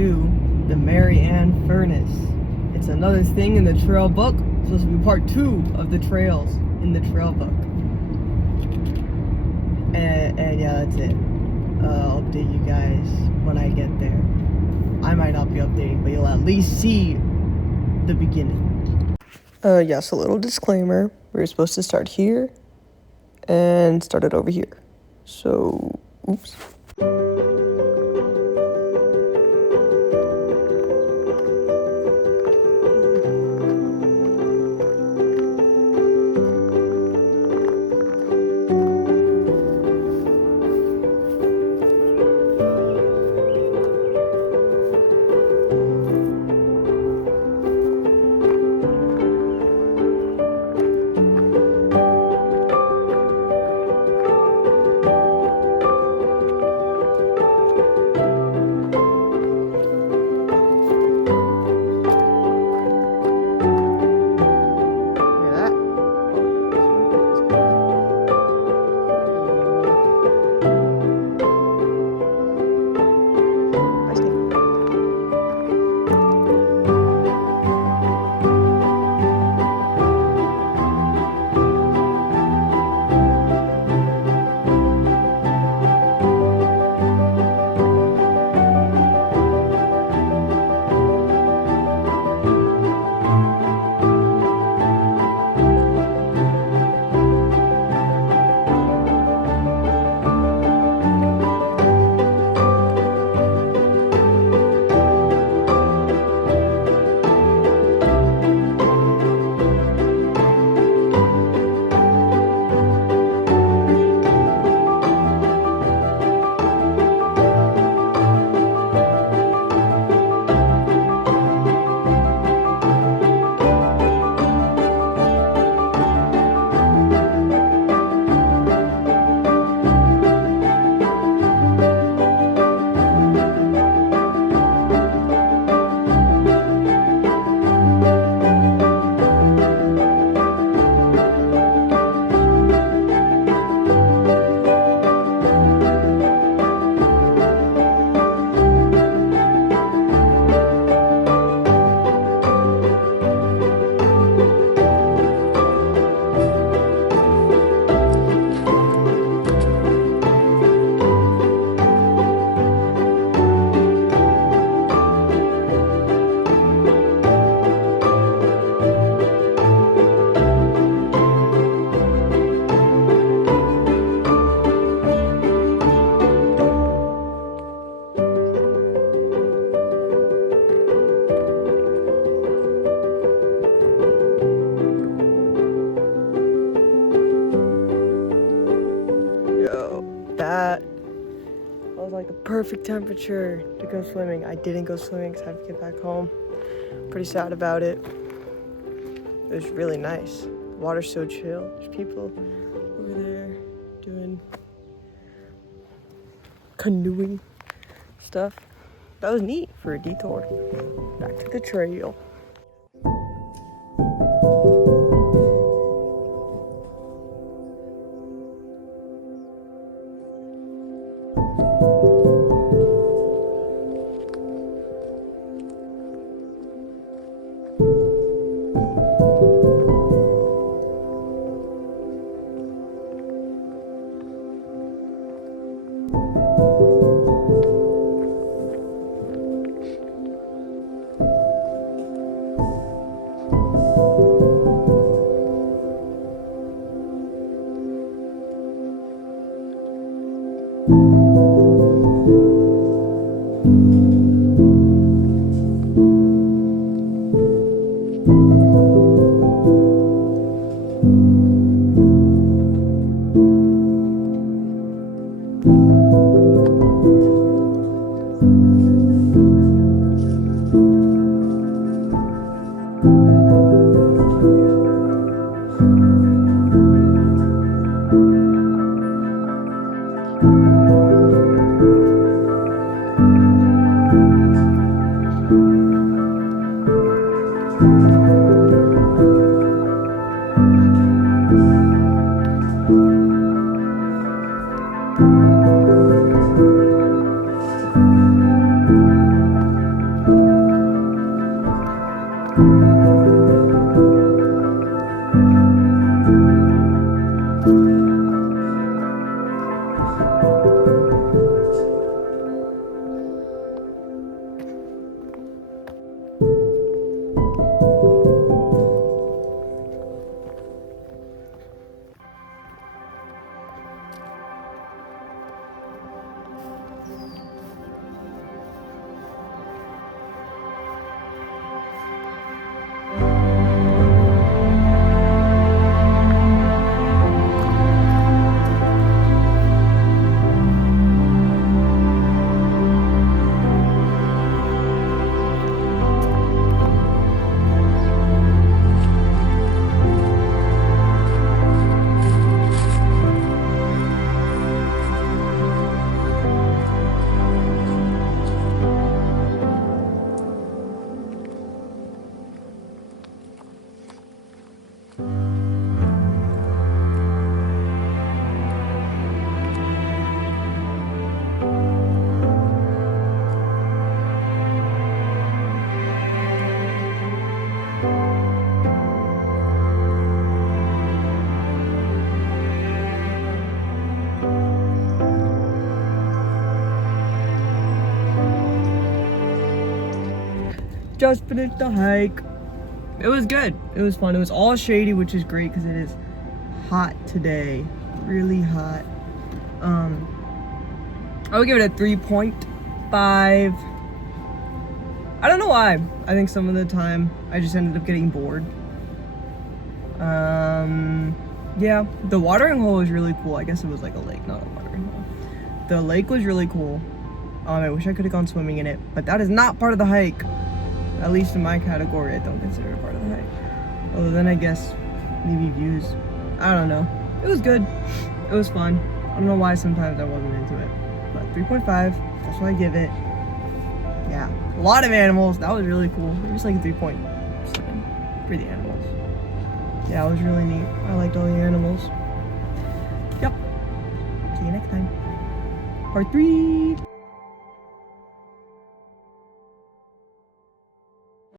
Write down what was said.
to the Mary Ann Furnace. It's another thing in the trail book. It's supposed to be part 2 of the trails in the trail book. And yeah, that's it. I'll update you guys when I get there. I might not be updating, but you'll at least see the beginning. Yes, a little disclaimer. We were supposed to start here and started over here. So, oops. That was like the perfect temperature to go swimming. I didn't go swimming because I have to get back home. Pretty sad about it. It was really nice. The water's so chill. There's people over there doing canoeing stuff. That was neat for a detour. Back to the trail. just finished the hike. It was good. It was fun. It was all shady, which is great because it is hot today. Really hot. I would give it a 3.5. I don't know why. I think some of the time I just ended up getting bored. Yeah, the watering hole was really cool. I guess it was like a lake, not a watering hole. The lake was really cool. I wish I could have gone swimming in it, but that is not part of the hike. At least in my category, I don't consider it part of the hike. Other than, I guess, maybe views. I don't know. It was good. It was fun. I don't know why sometimes I wasn't into it. But 3.5, that's what I give it. Yeah, a lot of animals. That was really cool. It was like a 3.7 for the animals. Yeah, it was really neat. I liked all the animals. Yep. See you next time. Part 3.